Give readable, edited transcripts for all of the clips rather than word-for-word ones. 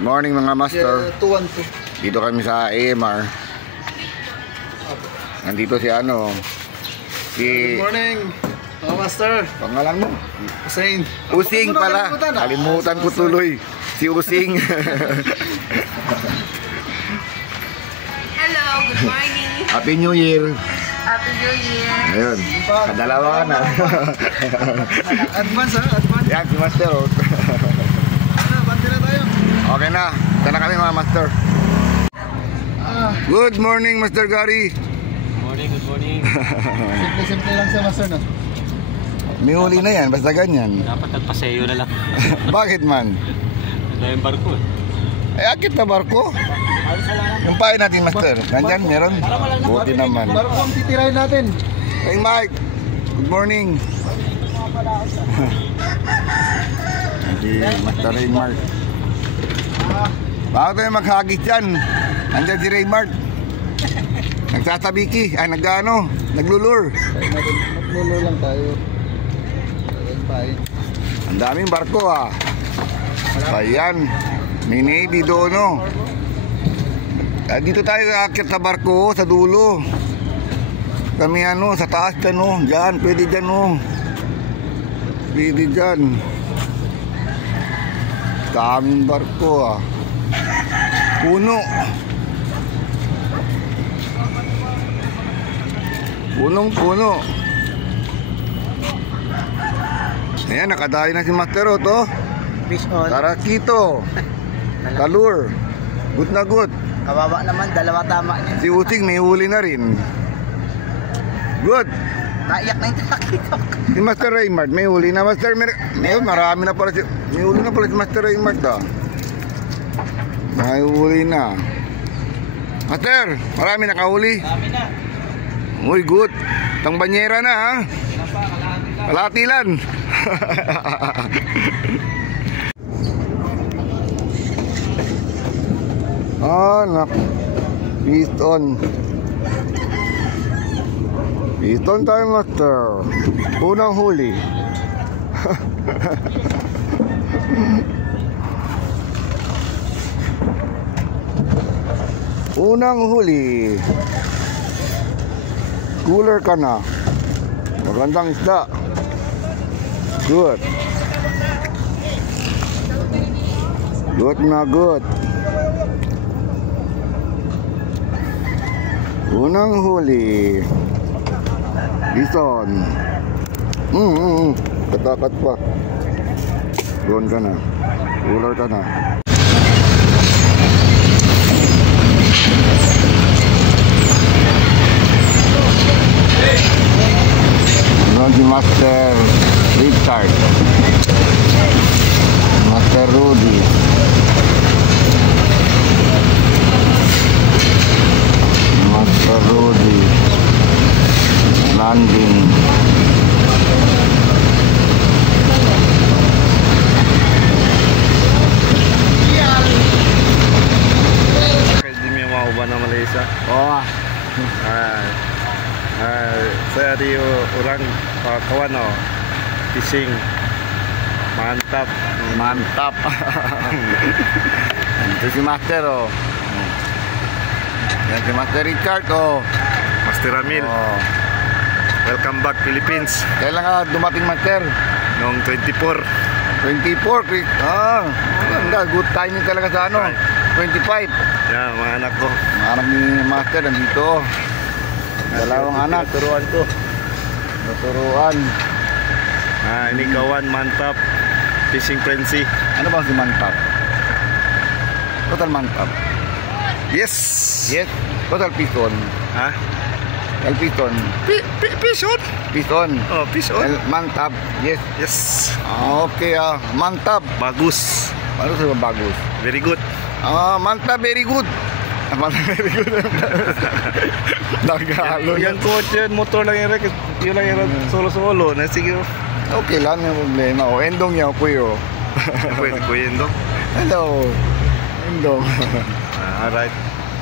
Good morning mga master. 212. Dito kami sa AMR. Nandito si Good morning mga master. Pangalan mo? Hussein. Using pala. Kalimutan ko tuloy. Si Using. Hello, good morning. Happy New Year. Happy New Year. Ayun. Kadalawa ka na. Advance ha? Advance. Yan, si Master. Bante na tayo. Okay na. Sana kami mga master. Good morning, Master Gary. Good morning. Simple lang siya master, no? May huli na yan, basta ganyan. Dapat nagpaseyo na lang. Bakit man? Wala yung barko eh. Ay, akit na barko. Yung pahay natin, Master. Nandyan, meron. Buti naman. Baru kung titirahin natin. Hey, Mike. Good morning. Hindi, Master Raymart. Bago tayo maghagis dyan. Nandyan si Raymart. Nagsasabiki. Ay, naglulur. Maglulo lang tayo. Bye. Ang daming barko ah. Ayan. May Navy doon, no? Dito tayo akit sa barko, sa dulo. Kami sa taas dyan, no? Diyan, pwede dyan, no? Pwede dyan. Daming barko ah. Puno. Punong-puno. Ayan, nakadayo na si Master to. Fish on. Tarakito. Talur. Good na good. Kawawa naman, dalawa tama niya. Si Using may huli na rin. Good. Naiyak na yung takito. Si Master Raymart may huli na. Master, marami na pala may huli na pala si Master Raymart ah. May huli na. Master, marami nakahuli. Dami na. Uy, good. Tang banyera na ha. Kalatilan. Nak. Piston. Piston tayo, Master. Unang huli. Unang huli. Cooler ka na. Magandang isda. Good. Good na good. Unang huli. Bison. Katakat pa. Doon ka na. Cooler ka na. Si Master Richard, Master Rudy, Master Rudy, landing. Hindi mo yung mauban ng Malaysia. Oh, Saya di orang kawan fishing. Mantap. mantap. Ito si Master Yan si Master Richard Master Ramil. Welcome back Philippines. Kailan ka dumating, Master? Noong 24. 24, ganda, good timing talaga sa 25. Yan, mga anak ko. Mga anak ni Master nandito. Dalawang anak. Turuan ko. Naturuan. Ini kawan mantap. Fishing frenzy. Ano bang si Mantap? Total Mantap. Yes. Yes. Total Piston. Hah? El Piston. Piston. Piston. Oh, piston. El Mantap. Yes. Yes. Okay Mantap. Bagus. Ano sa bagus? Very good. Mantap, very good. Mantap, very good. Nagalo yan. Yang kotse, motor lang yung yun lang yung solo-solo. Sige. Okay lang yung problema. Endong niya, kuyo. Pwede ko yun, Dok. Hello. Endong. Alright.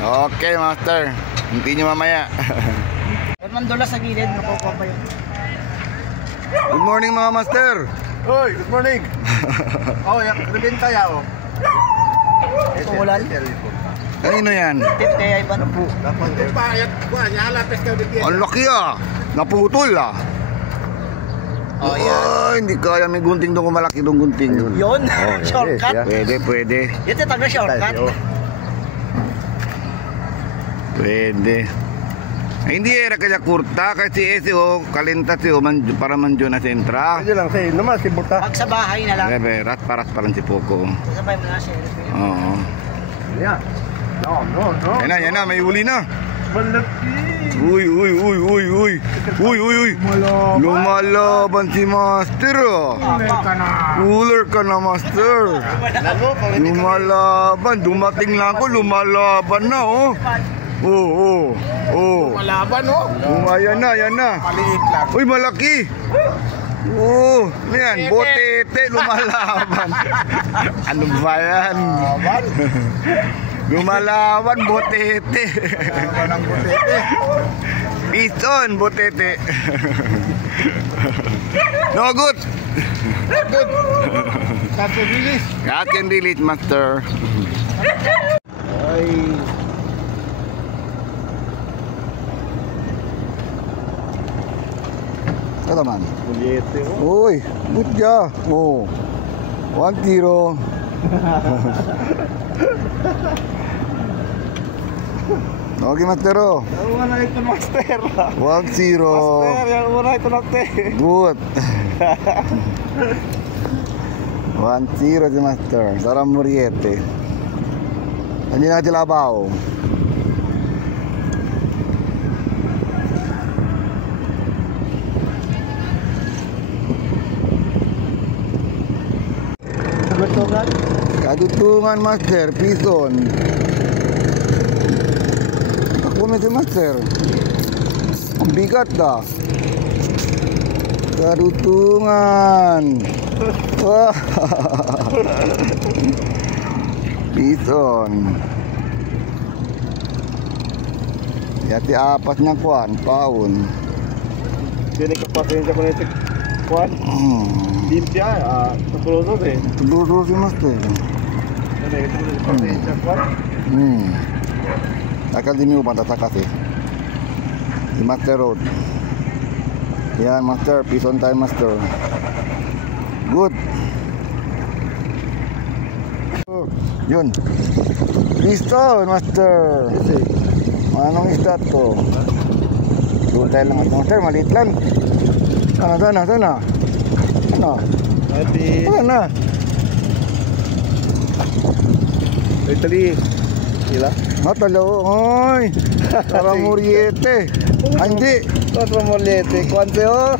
Okay, Master. Hindi niyo mamaya. Mandula sa gilid, nakukuha pa yun. Good morning, mga Master. Hoy, good morning. Oh, yak, rebenta ya, oh. Umulan. Kanino yan? Tip kaya iba. Ang laki ah. Naputol ah. Oh, yan. Ay, hindi kaya may gunting doon kung malaki doon gunting. Yun. Shortcut. Pwede. Yan titag na shortcut. Pwede. Ay, hindi era kaya kurta kasi ese o kalinta si o para manjo na sentra. Pwede lang sa'yo naman, si Buta. Pag sa bahay na lang. Bebe, rat pa rin si Poco. Sabay mo na siya. Oo. Yan. No. Yan na, may uli na. Malaki. Uy. Lumalaban si Master oh. Cooler ka na Master. Lumalaban, dumating lang ako, lumalaban na oh. Oo. Malaban, oh. Yan na. Maliit lang. Uy, malaki. Oo, ano yan? Botete, lumalaban. Ano ba yan? Lumalaban, botete. Walang butete. Piston, botete. No good. Tapos release. Kakin release, Master. Ay. Ito man. Kulyete, oh. Uy, good job. Oh. 1-0. Okay, Master. Oh. Yung una ito, Master. 1-0. Master, yung una ito natin. Good. 1-0 si Master. Sarang Muriete. Hindi na labaw. Kadutungan Master, Pison. Ako may si Master. Ang bigat dah. Kadutungan. Wah. Pison. Yati apat na kuan, paun. Sini kapatensya ko nito. Kuan. Limpia, tuloso deh. Tuloso si Master. Ano ito kapatensya kuan. Akademi upang tatakasi. Di Master Road. Yan Master, Pison tayo Master. Good. Yun. Piston Master. Manong isda to. Dutay lang Master, maliit lang. Sana. Ano? Adi. Sana. Italy. Ila. Matalo. Oy. Para Muriete. Hindi. Otro molete. Kuante, oh.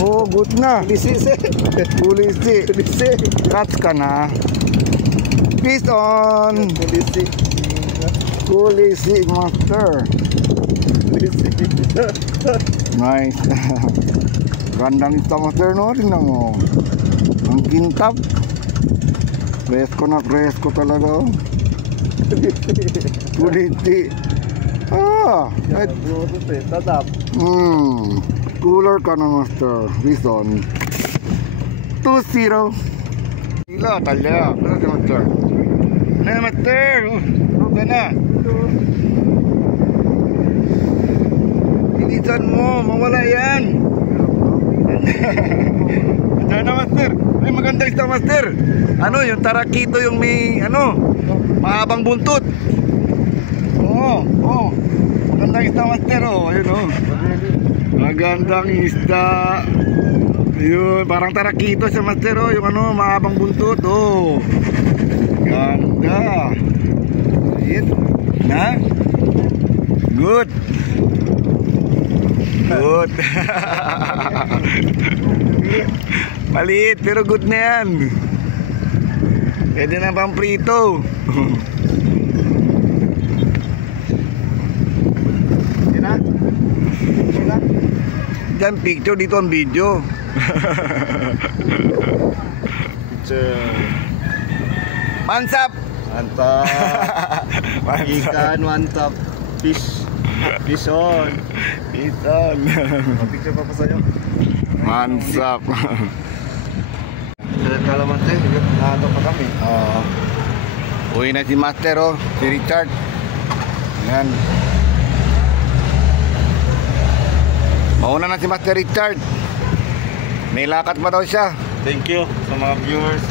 Oh, good na. Polisi. Catch ka na. Piston. Polisi Master. Nice. Gandang ito Master, no? Tingnan mo. Ang kintab. Presko talaga. Polisi. Tatap. Cooler ka na Master. Reason 2-0. Ila talya. Ano si Master? Ano Master? Ruga na. Bilisan mo. Mawala yan. Diyan na Master. Ay maganda isda Master. Ano yung tarakito yung may mahabang buntot. Oo. Magandang isda Master. Ayun magandang isda. Ayun, parang tarakito sa Master yung mahabang buntot. Ganda. Ayun. Na? Good. Maliit pero good na yan. Pwede na pang prito. Diyan picture, dito ang video. Mansap. Mantap. Ikan mantap. Fish on. Picture pa sa inyo. Mansap. Kalaman tayo, nato pa kami. Uwi na si Master, oh. Si Richard. Yan. Mauna na si Master Richard. May lakad pa daw siya. Thank you sa mga viewers.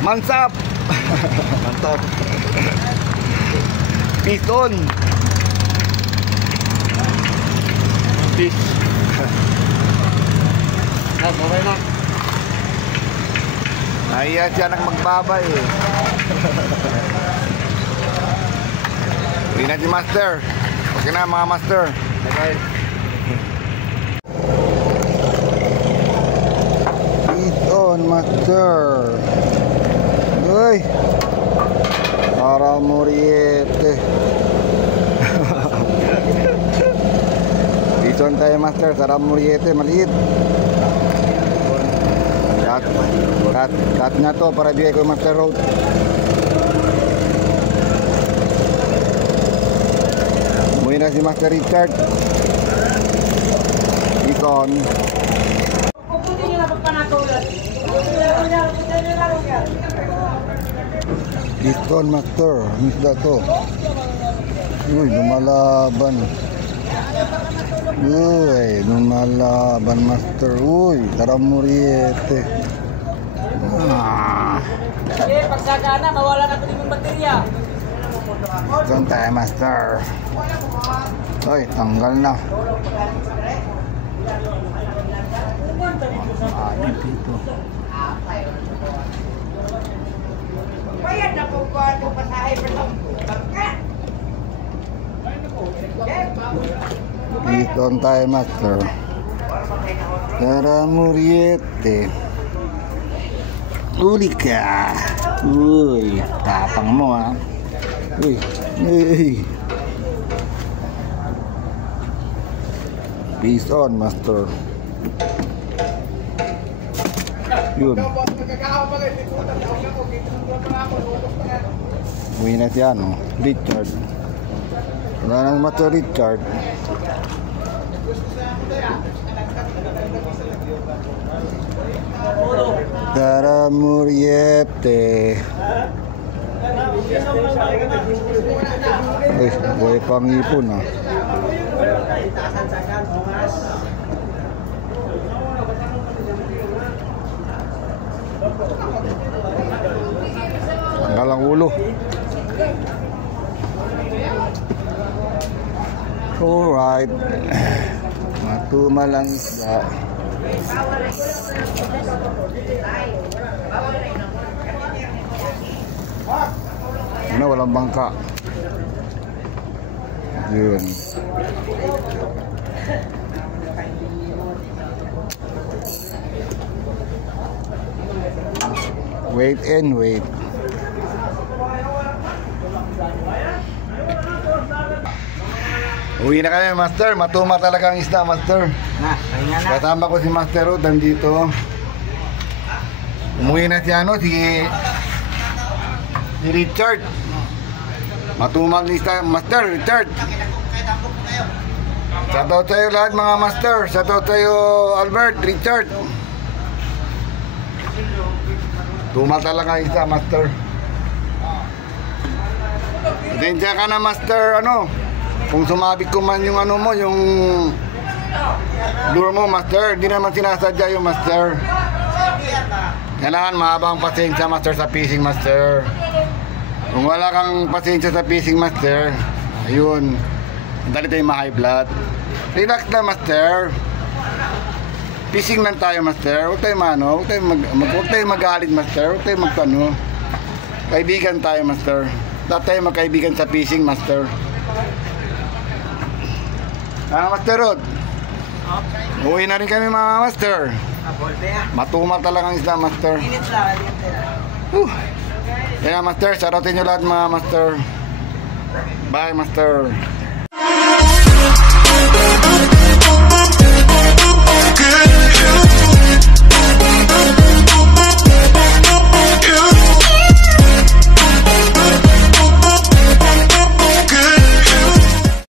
Mansap. Mantap. Peace on. Peace. Okay na. Nahiya siya nang magbabay eh. Uwi na si Master. Okay na mga Master. Okay. Peace on Master. Uy. Para Moriete. Peace on tayo Master. Para Moriete maliit. Cut na to para bigay ko yung Master Road. Umuwi na si Master Richard. Ison. Ison Master. Misda to. Uy, lumalaban. Uy, lumalaban Master. Uy, Taramuriete. Sige, pagsagana, mawala na ito yung baterya. Doon tayo Master. Uy, tanggal na. Dito. Bayad na po ko ano pasahe pa lang. Dito tayo Master. Taramuriete. Uli ka. Uy, tapang mo ha. Uy, uy. Peace on Master. Yun. Uwi na siya no. Richard. Wala nang Master Richard. Taramuriete. Uy, buhay pang ipon ah. Tanggal ang ulo. Alright. Matumal ang isda. Ano, walang bangka. Yun. Wait and wait. Uwi na kami Master. Matuma talaga ang isda Master. Na, pahinga na. Kasama ko si Master Rod nandito. Umuwi na si ano, si Richard. Matumang lista, Master Richard. Shoutout sa'yo lahat mga Master. Shoutout sa'yo Albert, Richard. Tumal talaga isa Master. Pasensya ka na Master, ano, kung sumabit ko man yung ano mo, yung lure mo Master. Hindi naman sinasadya yung Master. Kailangan mahabang pasensya Master sa fishing Master. Kung wala kang pasensya sa fishing Master, ayun, dali tayo ma-high blood. Relax na Master. Fishing lang tayo Master. Huwag tayo mano, huwag tayo magalit Master. Huwag tayo magtano. Kaibigan tayo Master. Dapat tayo magkaibigan sa fishing Master. Master Rod, uwi na rin kami mga Master. Matumal talagang isda Master. Init lang, init na. Kaya Master, shououtin nyo lahat mga Master. Bye Master.